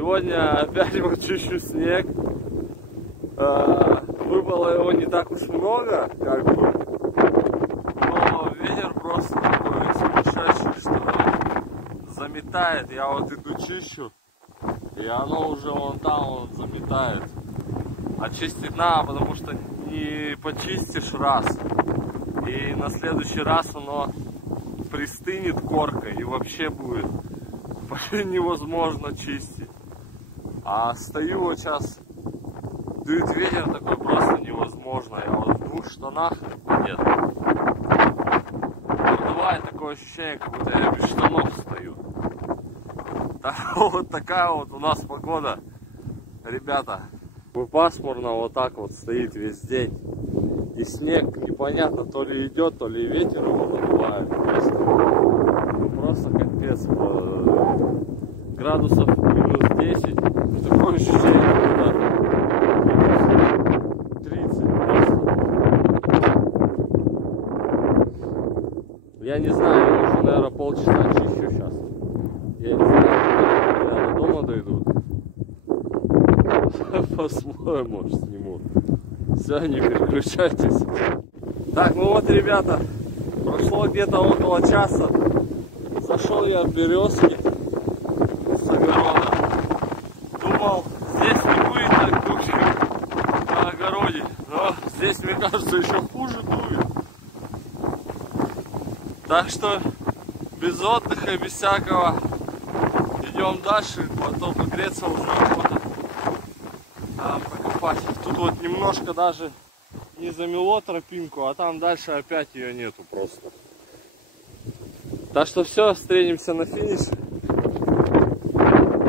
Сегодня опять вот чищу снег. Выпало его не так уж много, как бы. Но ветер просто такой сумасшедший, что заметает. Я вот иду чищу, и оно уже вон там вот заметает. А чистить надо, потому что не почистишь раз. И на следующий раз оно пристынет коркой и вообще будет невозможно чистить. А стою вот сейчас, дует ветер такой, просто невозможно. Я вот в двух штанах, нет. Бывает такое ощущение, как будто я без штанов стою. Вот такая вот у нас погода, ребята. Пасмурно вот так вот стоит весь день. И снег непонятно, то ли идет, то ли ветер его надувает. Просто капец. Градусов минус 10. Такое ощущение, когда минус 30 просто. Я не знаю, я уже, наверное, полчаса чищу сейчас. Я не знаю, когда до дома дойдут. Посмотрим, может, сниму. Все, не переключайтесь. Так, ну вот, ребята, прошло где-то около часа. Зашел я в березки с огорода. Думал, здесь не будет так душно на огороде. Но здесь, мне кажется, еще хуже дует. Так что без отдыха, без всякого идем дальше. Потом погреться уже охота. Покопать. Тут вот немножко даже не замело тропинку, а там дальше опять ее нету просто. Так что все, встретимся на финише.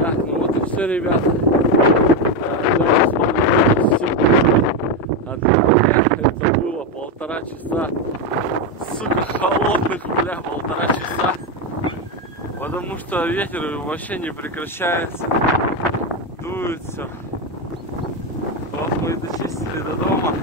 Так, ну вот и все, ребята. От меня это было 1,5 часа. Сука, холодных, бля, 1,5 часа. Потому что ветер вообще не прекращается. Дует все. Вот мы дочистили до дома.